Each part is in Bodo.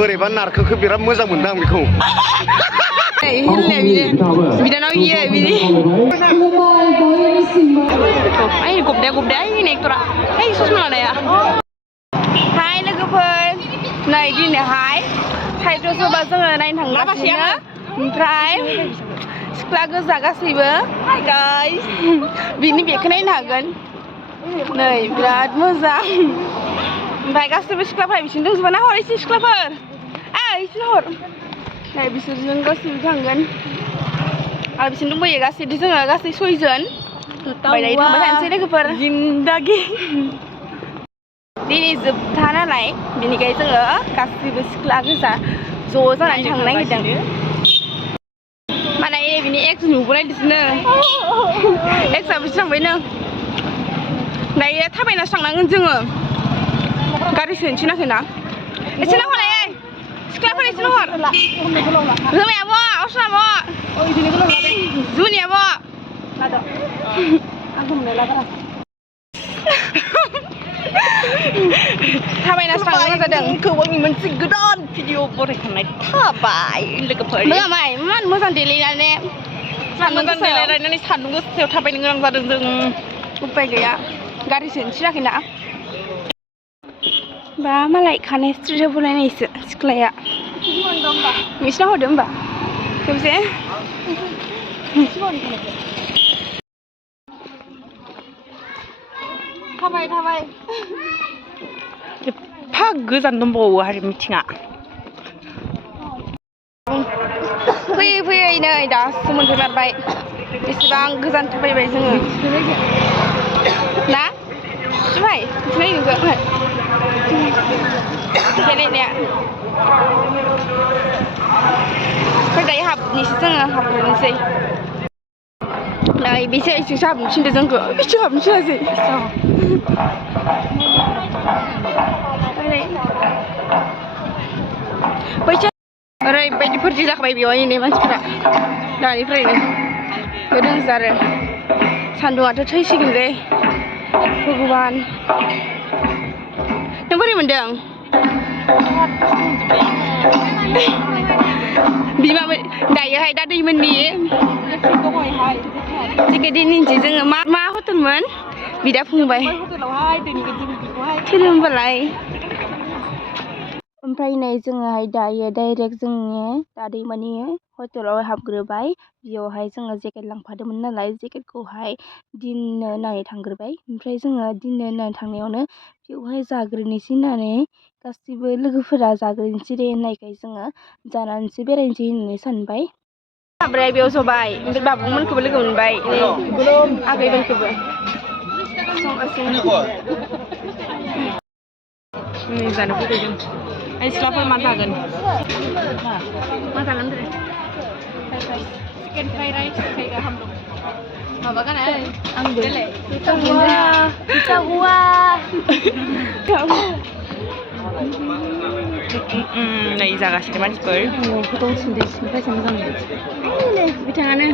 बोरैबा नारखोखौ बिराद मोजां मोनदों आं बेखौ बिदानाव इयो बिदि आइ गबदाया आइ एक्टरा आइ ससमा लानाया हाय लोगोफोर नै दिनैहाय साहित्य सभा जोङो नायनो थांगासिनो ओमफ्राय सिख्ला गोजा गासैबो हाय गाइस बिनि बेखौ नायनो हागोन नै बिराद मोजां ओमफ्राय गासैबो सिख्लाफोरा बिसिनि दंजोबो ना हर एसे सिख्लाफोर एसे हर नै बिसोरजों गासैबो थांगोन आरो बिसोर दंबोयो गासैबो जोङो गासै 6 जन बायनाय थांबाय थानोसै लोगोफोर जिन्दागि दिनै जोबथा नालाय बेनिखाय जोङो गासैबो सिख्ला गोजा ज' जानानै थांनो नागिरदों माने बिनि एक्स नुबोनायदिसनो एक्सआबो थांबायनो दायो थाबायनासो थांनांगोन जोङो गारि सोनोसैनाखैना एसे नाहरलाय सिख्लाफोर एसे नाहर रोमाय आब' असुन आब' जुनि आब' थाबायनासो थांनांगौ जादों आंनि मोनसे गोदान भिडिअ बरायखांनाय थाबाय लोगोफोर नोङामाय इमान मोजां देलायनानै सान्दुं गोसायाव थाबायनो गोनां जादों जों उपाय गैया गारि सोनोसैनाखैना बा मालाय खानाय स्ट्रेट होबोलायनायसो सिख्लाया नोंसिना हरदो होमबा खेबसे थाबाय एफा गोजान दंबावो आरो मिथिङा फैयै नै दासो मोनफैमारबाय बेसेबां गोजान थाबायबाय जोङो ना जुमाय जुमाय नोंखौ गेलेनाया ओमफ्राय दायो हाबनोसै जोङो हाबनोसै नै बेसो एसेसो हाबनो थिनदों जोंखौ बेसो हाबनो थिनासै ओरैबायदि फोरजि जाखाबाय बेवहाय नै मानसिफोरा दानिफ्रायनो गोदों आरो सान्दुंआथ' थैसिगोनलै भगबान नों बोरै मोनदों बिमामोन दायोहाय दा दैमोननि दिनैसो जोङो मा हटेलमोन बिदा फंबाय थोनो होमबालाय ओमफ्राय नै जोङोहाय दायो डाइरेक्ट जोंनि दादैमानि हटेलाव हाबग्रोबाय बेयावहाय जोङो जेकेट लांफादोंमोन नालाय जेकेटखौहाय दिननो होननानै थांग्रोबाय ओमफ्राय जोङो दिननो होननानै थांनायावनो बेवहाय जाग्रोनोसै होननानै गासिबो लोगोफोरा जाग्रोनोसै दे होननायखाय जोङो जानानैसो बेरायनोसै होननानै सानबाय ओमफ्राय बेयाव जबाय ओमफ्राय बाबुमोनखौबो लोगो मोनबाय आगैमोनखौबो जानो फैदों सिख्लाफोर मा जागोन मा जागोन चिकेन फ्राइड राइस गाहाम दं माबा गाना आंबो नै जागासिनो मानसिफोर बिथाङानो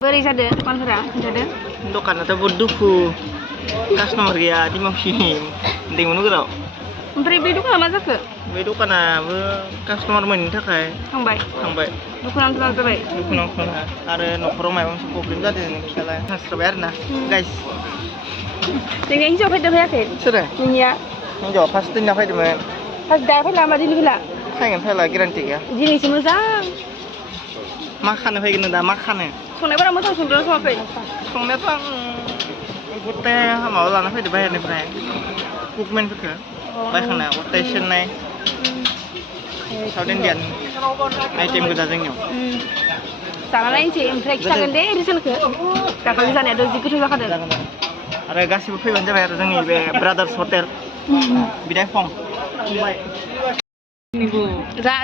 बोरै जादों दखानफोरा खोन्थादो दखानाथ' बहुद दुखु कास्टमार गैया दिमाखिनि दैमोनगोराव ओमफ्राय बे दखाना मा जाखो बे दखानाबो कास्टमार मोनैनि थाखाय थांबाय दुखुनांथाव जाबाय दुखुनांथाव आरो न'खराव माबा मोनसे प्रब्लेम जादों नोंसालाय थांस्राबाय आरो ना गाइस नोंनिया हिन्जाव फैयाखै सोरो नोंनिया हिन्जावा फार्स्ट दिना फैदोंमोन फार्स्ट दा फैला मा दिनै फैला फैला गेरान्टि गैया दिनैसो मोजां मा खानो फैगोन दा मा खानो संनायफोरा मोजां संदों सङाखै संनायाथ' आं गथे माबा लाना फैदो बाहेरनिफ्राय कुकमेनफोरखौ बायखांना गथे चेन्नाइ साउथ इण्डियान आइटेम गोजा जोंनियाव जाना नायनोसै ओमफ्राय खिथागोन दे रिजोनखौ दाखालि जानायाथ' जि गोथाव जाखादों आरो गासिबो फैबानो जाबाय आरो जोंनि बे ब्रादार्स हटेल बिदायफं जा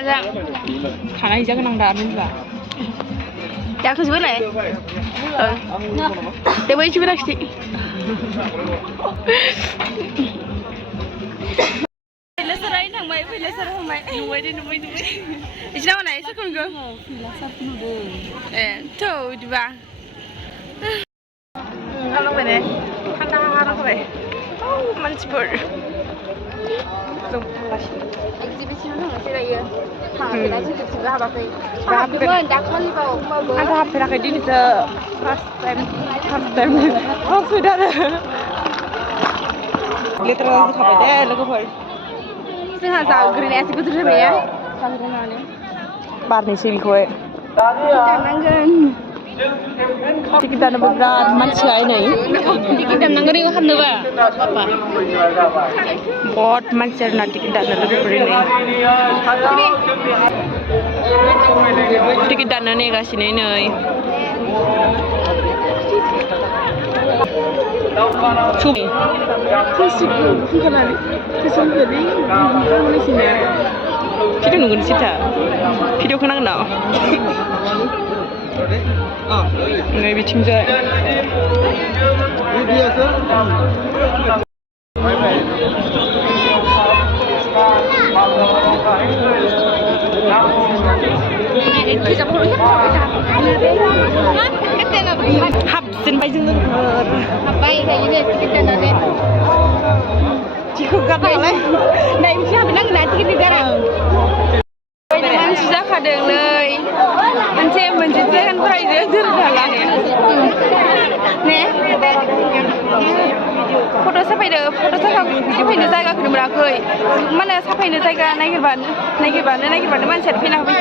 खानाय जागोन आं दा मिथिला दाखोजोबो होनाय दे बै एसे बेराखिसै थांबाय फैलासार थांबाय नुबाय बिसिना हनाय सोरखौ ए थौ बिदिबा गालांबाय ने थान्दा जाबाय मानसिफोर जों थांगासिनो एक्जिबिसनाव थांनोसै दायो थांफेराखै जोंथिंबो हाबाखै हाबदोंमोन दाखालिबाव होमबाबो आं हाबफेराखै दिनैसो फार्स्ट टाइम फैदों आरो लेथ्रा जाजोबखाबाय दे लोगोफोर जोंहा जाग्रोनायासो गोदोर जाबाय जाग्रोनानै बारनोसै बेखौहाय दाननांगोन टिकेट दाननोबो बिराद मानसि नै टिकेट दाननांगोन बेखौ हाबनोबा बहुत मानसि आरोना टिकेट दाननो लोगोफोर नै टिकेट दाननो नेगासिनो नै भिडिअ नुगोन सिथा भिडिअखौ नांगोन ना नै बिथिंजाय हाबजेनबाय जों लोगोफोर हाबबाय जायो टिकेट दाननानै टिकेट गारनालाय नै बिथिं हाबनांगोन ना टिकेट गारा मानसि जाखादों नै मोनसे जायगानिफ्रायनो दोरहाला ने फट' साफायनो जायगाखौनो मोनाखै माने साफायनो जायगा नागिरबानो मानसिया फैना होबाय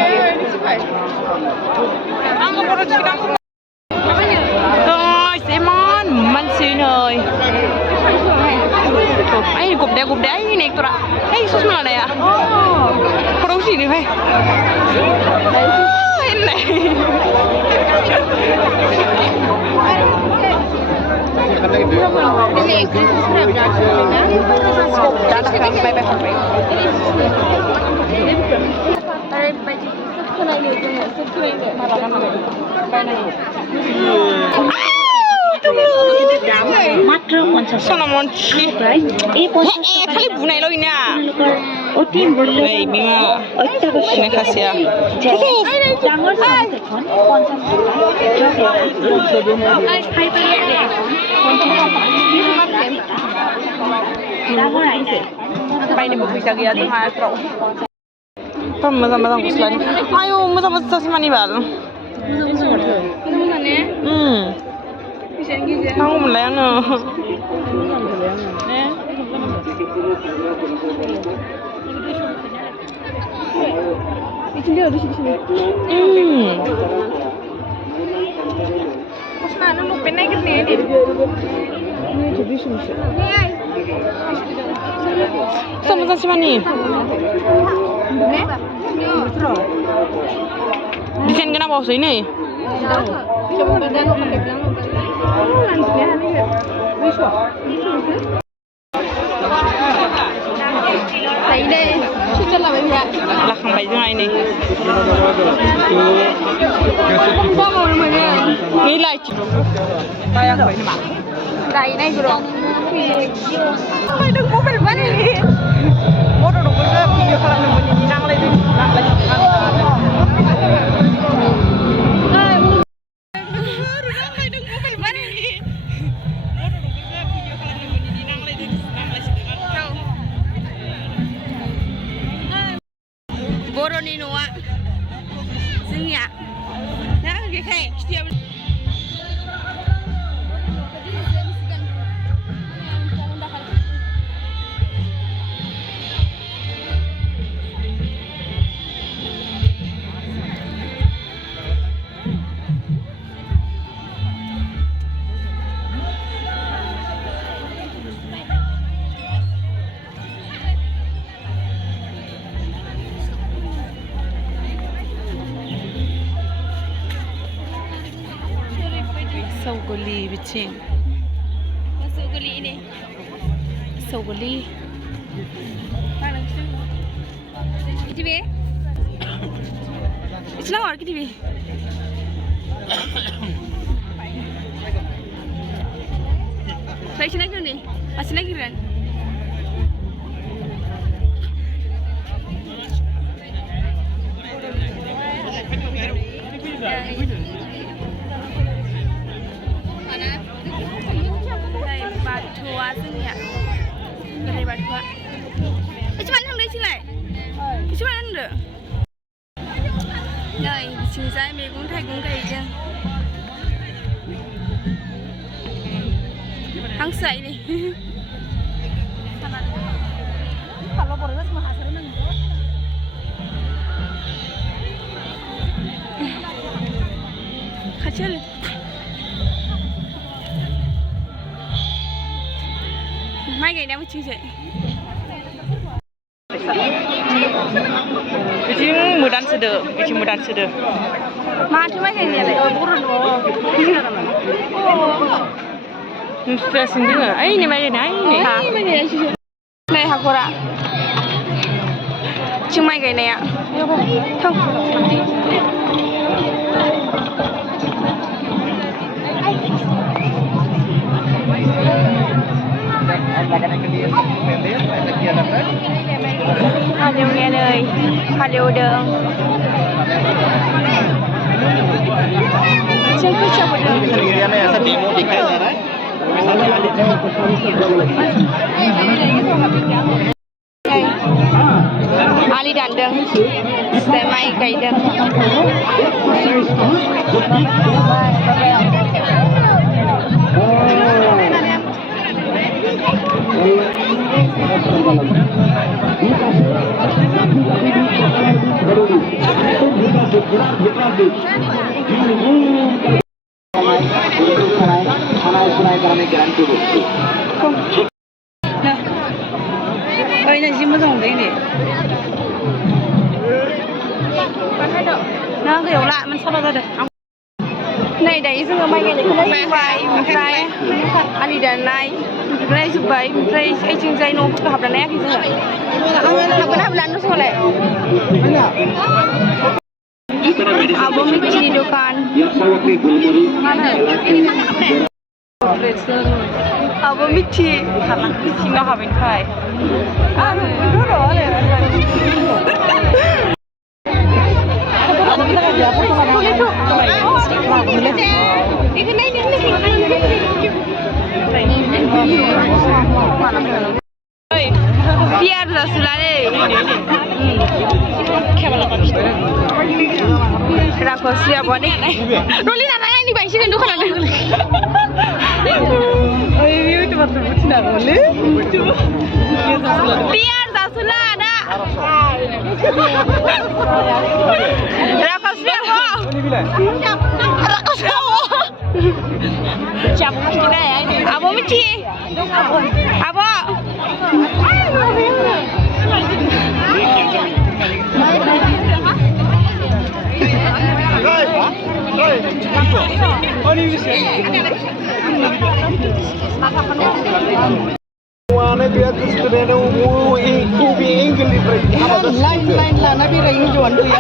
थायो आङो फट' थिखांनांगौ इमान मानसि नै आइ गबदे आइ एक्टरा आइ ससमा लानाया फट'खौ थिनोहाय सनामनसि खालि बुनायल' इना এই বিমা অত্যাবশ্যক খাসিয়া ডাঙৰ এখন 50 बायनो फैसा गैया जोंहा मोजां गस्लानि आयौ मोजां मानि बाल नांगौमोनलाय आंनो mozaं मानि डिजाइन गोनां बावसै नै लाखांबाय जोंहा नै बायाखै नामा दायो नायग्रो फैदों मबाइल बानि मटर दंबोसो भिडिअ खालामदोंमोन बिदि नांलायदों बर'नि न'आ जोंनिया ना बेखाय खिथियाव Saugoli biting. Saugoli ini. Saugoli. Mana sih? Ini be? Ini lah orang ini be. Saya sini aja nih. Masih lagi kan? Batua जोंनिया गोदै बाथुआ एसे मानो थांदों सिलाय एसे मानो थांदों बिथिंजाय मैगं थाइगं गायदों हांसो आइनि खाथियाव माइ गायनाया मिथिंजाय बिथिं मोदान सोदो बिथिं मोदान सोदो माथो माइ गायनायालाय नुस्रासिनो दोङो ओइनै माइ गायनाय नै हाखरा थिं माइ गायनाया थां हालेवनाया नै हालेवदों जों खोथिया फोदों आलि दानदों ओमफ्राय माइ गायदों ओइ जि मोजां मोनदों नै ना गैयावला मन साफा जादों नै दायो जोङो माइ गायनायखौ नायबाय ओमफ्राय आलि दाननाय ओमफ्राय जोब्बाय ओमफ्राय ओइथिंजाय न'फोरखौ हाबना नायाखै जोङो हाबगोन हाबला न' जोंलाय आब' मिथिनि दखान आब' मिथि सिङाव हाबैनिफ्राय biar rasulane rakosri abone noli nana ini baisikan dukanan ओइ युट्युबार त बुझिना बोले biar rasulana rakosri abo rakosri abo siapa mestinya ya abo mici abo Mana dia kesudahan umur ini lain lah nabi rayu jual tu ya.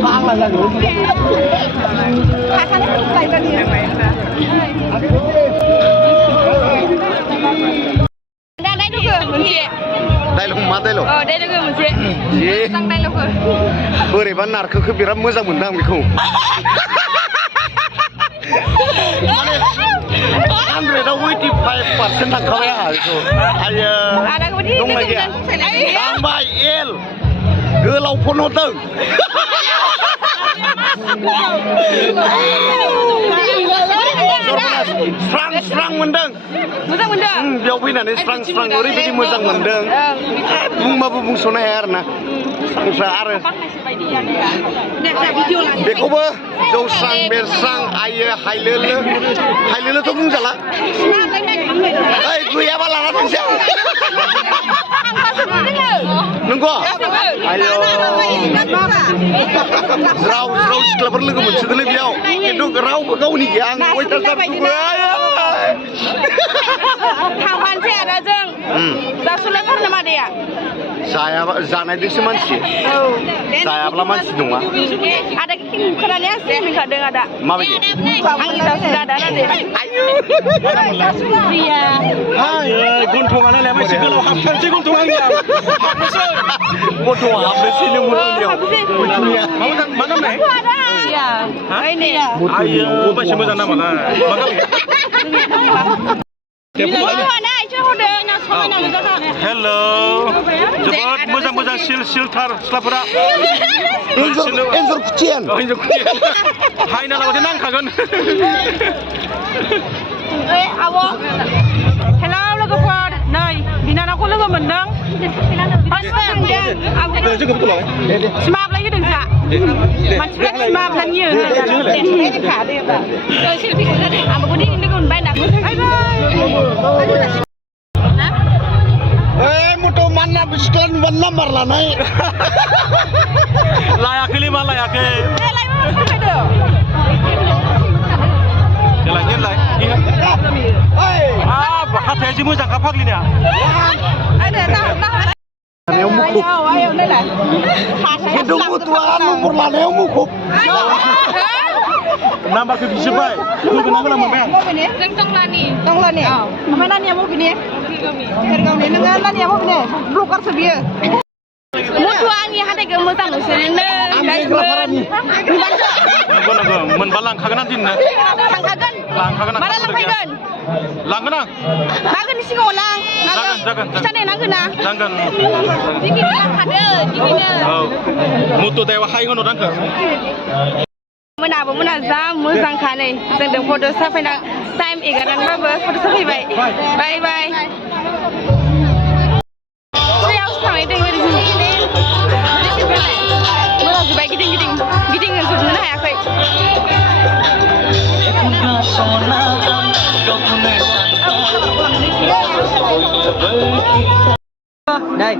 Apa lah tu? Dah tu ke mesti? Dialog मा dialog? Oh, dah tu ke mesti? Sang dialog ke? बोरैबा नारखोखौ बिराद मोजां मोनदों आं बेखौ 185% थांखाबाय आंहा बेखौ आयो दंना गैया दांबाय एल गोलाव फन हरदों स्रां स्रां मोनदों मोजां मोनदों बेयाव फैनानै स्रां स्रां ओरैबायदि मोजां मोनदों बुंबाबो बुंस'नो हाया आरोना स्रां आरो बेखौबो जौस्रां बेरस्रां आयो हायलोलोथ' बुंजाला ओइ गैयाबा लाना थांसै नंगौ आयो ज्राव ज्राव सिख्लाफोर लोगो मोनसोदोंलै बेयाव खिन्थु रावबो गावनि गैया आं अयथासारखौबो थांफानोसै आरो जों जासुलायथारनो मादैया जानायजोंसो मानसि जायाब्ला मानसि नङा आदा खोनानानै आं सिनायखादों आदा माबायदि आंनि जासुला आदा नादे प्रिया गन्थङा नालाय मानसि गोलाव हाबथारसै गन्थङा आंनिया हाबनोसै गन्थङा हाबनोसै नों मोननियाव मा नाम नाय आयो बायसे मोजां नामालाय मा गामि हेल' जोबोद मोजां मोजां सिलथार सिख्लाफोरा एन्जर खुथियान हिनजाव खुथि हायना लाबाथाय नांखागोन आब' हेलौ लोगोफोर नै बिनानावखौ लोगो मोनदों सिमाब्लाय होदों जा मानसिफ्रा सिमाब्लानि आंबो दिनै लोगो मोनबाय ना मथ' मानना सिख्ला नुबा नाम्बार लानाय लायाखैलै मा लायाखै हाथाया जि मोजांखा फाग्लिनिया खिन्थु गथ'आ नम्बर लानायाव मुखुब नाम्बारखौ बिजोब्बाय होगोन ना होला मोनबाय जों टंलानि ओमफ्राय नानिया बबेनि खेरगावनि नोङो नानिया बबेनि ब्लगारसो बियो मथ'आ आंनि हाथाइखौ मोजां नोंसोरनो नंगौ मोनबा लांखागोन आं दिननो लांखागोन माला लांफैगोन लांगोन आं मागोनि सिगाङाव लां जागोन खिथानाय नांगोन ना जागोन दिनै लांखादो दिनैनो औ मुथ' दायाव हाय होनो आंखौ मोनाबो मोना जा मोजांखा नै जोंदों फट' साफायना टाइम एगारनानैबाबो फट' साफायबाय बाय बाय थांनाय दङ मोजां जोब्बाय गिदिंजोबनोनो हायाखै Đây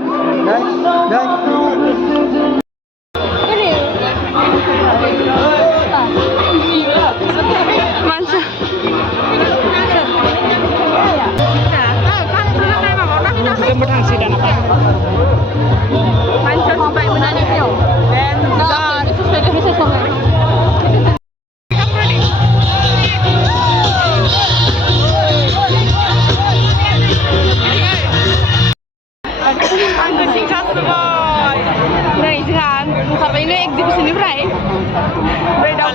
नै जोंहा ओंखारबायनो एक्जिबिसननिफ्राय ओमफ्राय दाउ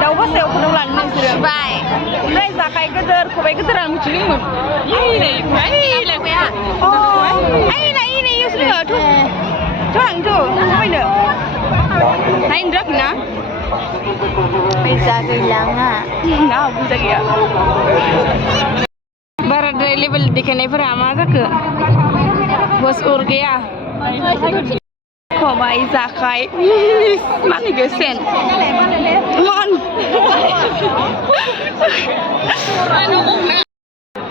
दाउ बासायाव फटक लानो नोंसोरो ओमफ्राय जाखाय गोदोर खबाइ गोदोर आं मिथिदोंमोन थांनो नायनो रोङाखैना फैसा गैलाङा फैसा गैया बाराद्राय लेभेल देखायनायफोरा मा जाखो बस गैया खबाइ जाखाय मानिखौ सेन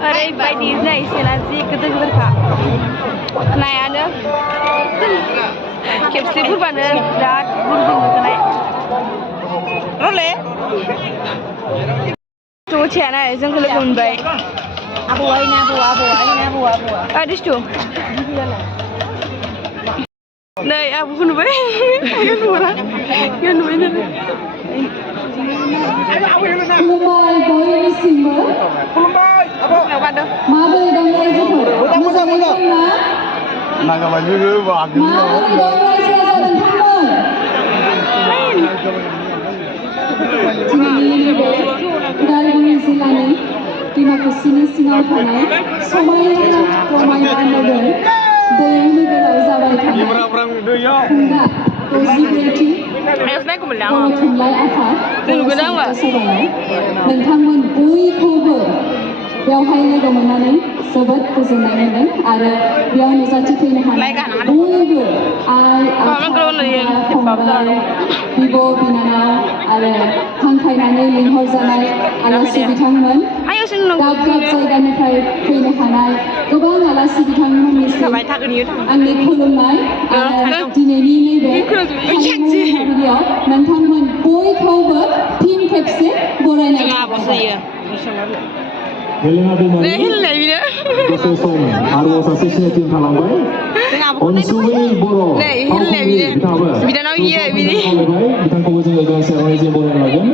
ओरैबायदि नै सेना जि गिदिर गिदिरखा नायानो खेबसे गुरबानो बिराद गुरगुर मोनखानाय रले थियाना जोंखौ लोगो मोनबाय आदिस्थु नै आब'खौ नुबाय खुलुमबाय बयनिसिमबो माबोरै दं रायजोफोर मोजाङै दं ना माबोरै दं रायजो राजा नोंथांमोन दिनैनि बे उदालगुरि जिल्लानि डिमाकुसिनि सिङाव थानाय समायना रमायना नोगोर दै नोगोराव जाबाय थानाय खुंगा 62थि बर' थुनलाइ आफाद सभायाव नोंथांमोन बयखौबो बेवहाय लोगो मोननानै जोबोद गोजोननाय मोनदों आरो बेयाव नुजाथिफैनो हानाय बयबो आइ फंबाय बिब' बिनानाव आरो हांख्रायनानै लिंहरजानाय आलासि बिथांमोन दाब दाब जायगानिफ्राय फैनो हानाय गोबां आलासि बिथांमोननिसिम आंनि खुलुमनाय आरो दिनैनि नैबे हारिमुआव नोंथांमोन बयखौबो फिन खेबसे बरायनाय दसे सम आरोबाव सासे सिनायथि थालांबाय अनसुमै बर' फावखुंग्रि बिथाङाबो बिथांखौबो जोङो गांसे आर'नाइजों बरायनो लागोन